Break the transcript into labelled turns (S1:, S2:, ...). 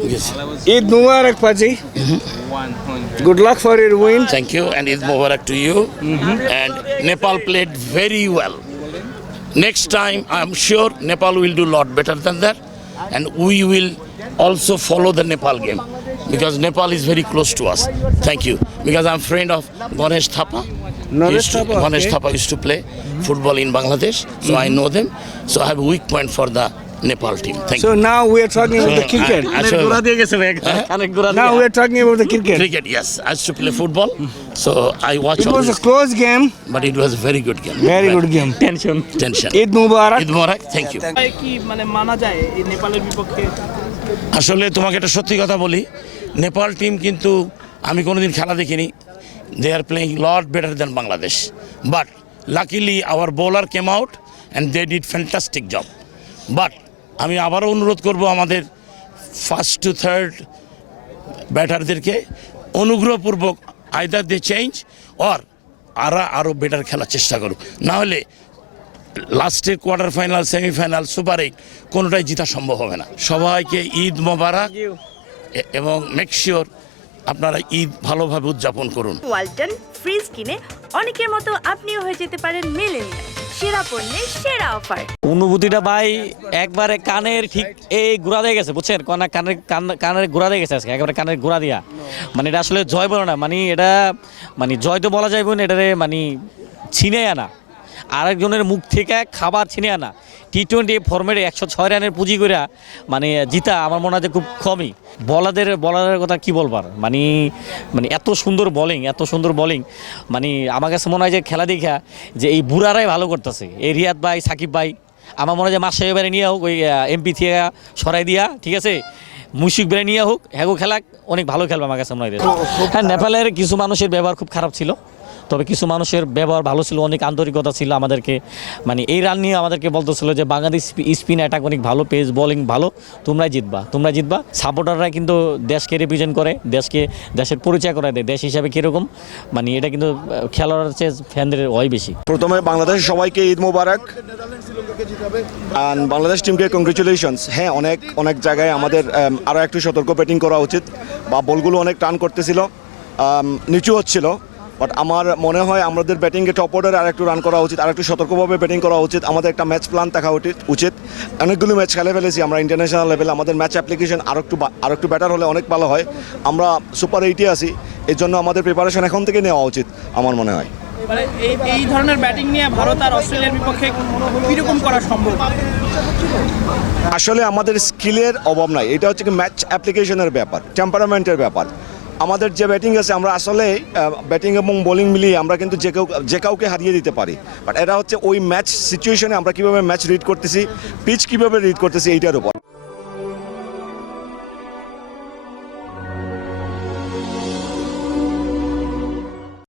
S1: Yes.
S2: Eid Mubarak, Paji. Good luck for your win.
S1: Thank you, and Eid Mubarak to you. Mm-hmm. And Nepal played very well. Next time, I'm sure Nepal will do a lot better than that, and we will also follow the Nepal game because Nepal is very close to us. Thank you. Because I'm friend of Ganesh Thapa.
S2: Ganesh Thapa,
S1: Ganesh
S2: okay.
S1: Thapa used to play football in Bangladesh, so mm-hmm. I know them. So I have a weak point for the Nepal team. Thank
S2: So
S1: you.
S2: now we are talking about the cricket.
S1: I- I shall-
S3: ঘোরা দিয়ে গেছে ভাই কানে ঘোরা
S2: Now we are talking about the cricket.
S1: Cricket, yes. I used to play football, so I watch
S2: It
S1: all
S2: was a close game.
S1: but it was a very good game.
S2: Very good game.
S3: Tension
S1: Tension.
S2: Eid Mubarak.
S1: Eid Mubarak, thank you.
S4: কি মানে মানা যায় এই নেপালের বিপক্ষে
S1: আসলে তোমাকে একটা সত্যি কথা বলি নেপাল টিম কিন্তু আমি কোনোদিন খেলা দেখিনি they are playing lot better than Bangladesh but luckily our bowler came out and they did fantastic job but আমি আবারও অনুরোধ করব আমাদের ফার্স্ট টু থার্ড ব্যাটারদেরকে অনুগ্রহপূর্বক আইদার দে চেঞ্জ অর আরা আরও বেটার খেলার চেষ্টা করুক। না হলে লাস্টে quarter final semifinal super eight কোনোটাই জিতা সম্ভব হবে না। সবাইকে ঈদ মোবারক এবং মেক শিওর আপনারা ঈদ ভালোভাবে উদযাপন করুন।
S5: ওয়ালটন ফ্রিজ কিনে অনেকের মতো আপনিও হয়ে যেতে পারেন মিলেনিয়াল। সেরা পণ্যে সেরা অফার।
S3: অনুভূতিটা ভাই একবারে কানের ঠিক এই গুড়া দিয়ে গেছে, বুঝছেন? কানা কানের কান- কানের গুড়া দিয়ে গেছে আজকে, একবারে কানের গুড়া দিয়া। মানে এটা আসলে জয় বলো না মানে এটা মানে জয় তো বলা যাইব না, এটারে মানে ছিনে আনা। আরেকজনের মুখ থেকে খাবার ছিনে আনা। টি টোয়েন্টি ফর্মেটে একশো ছয় রানের পুঁজি করে মানে জিতা আমার মনে হয় খুব কমই। বলাদের বলারের কথা কি বলবার? মানে মানে এত সুন্দর বোলিং এত সুন্দর বোলিং মানে আমার কাছে মনে হয় যে খেলা দেখা যে এই বুড়ারাই ভালো করতেছে। এই রিয়াদ ভাই সাকিব ভাই আমার মনে হয় যে মাসে এবারে নিয়ে হোক ওই এমপি থেকে সরাই দিয়া ঠিক আছে? মুশিক বেড়ে নিয়ে হোক হ্যাগো খেলা অনেক ভালো খেলবে আমার কাছে মনে হয় হ্যাঁ নেপালের কিছু মানুষের ব্যবহার খুব খারাপ ছিল। তবে কিছু মানুষের ব্যবহার ভালো ছিল, অনেক আন্তরিকতা ছিল আমাদেরকে। মানে এই রান নিয়ে আমাদেরকে বলতেছিল যে, বাংলাদেশ স্পিন অ্যাটাক অনেক ভালো পেস বোলিং ভালো, তোমরাই জিতবা তোমরা জিতবা। সাপোর্টাররা কিন্তু দেশকে রিপ্রেজেন্ট করে, দেশকে, দেশের পরিচয় করে দেয়, দেশ হিসাবে কীরকম। মানে এটা কিন্তু খেলোয়াড়ের চেয়ে ফ্যানদের হয় বেশি।
S6: প্রথমে বাংলাদেশ সবাইকে ঈদ মোবারক। বাংলাদেশ টিমকে কংগ্রেচুলেশনস হ্যাঁ অনেক অনেক জায়গায় আমাদের আরও একটু সতর্ক ব্যাটিং করা উচিত। বা বলগুলো অনেক টান করতেছিল। নিচু হচ্ছিল। বাট আমার মনে হয় আমাদের ব্যাটিংয়ে টপ অর্ডার আর একটু রান করা উচিত আর একটু সতর্কভাবে ব্যাটিং করা উচিত। আমাদের একটা ম্যাচ প্ল্যান থাকা উচিত উচিত। অনেকগুলো ম্যাচ খেলে ফেলেছি আমরা ইন্টারন্যাশনাল লেভেলে আমাদের ম্যাচ অ্যাপ্লিকেশন আর একটু বা- আর একটু বেটার হলে অনেক ভালো হয়। আমরা সুপার এইটে আছি এর জন্য আমাদের প্রিপারেশন এখন থেকে নেওয়া উচিত আমার মনে হয়।
S4: এই ধরনের ব্যাটিং নিয়ে ভারত আর অস্ট্রেলিয়ার বিপক্ষে কীরকম করা সম্ভব?
S6: আসলে আমাদের স্কিলের অভাব নাই। এটা হচ্ছে কি ম্যাচ অ্যাপ্লিকেশনের ব্যাপার টেম্পারামেন্টের ব্যাপার। আমাদের যে ব্যাটিং আছে, আমরা আসলে ব্যাটিং এবং বোলিং মিলিয়ে আমরা কিন্তু যে কেউ, যে কাউকে হারিয়ে দিতে পারি। বাট এটা হচ্ছে ওই ম্যাচ সিচুয়েশনে আমরা কীভাবে ম্যাচ রিড করতেছি পিচ কীভাবে রিড করতেছি, এইটার উপর।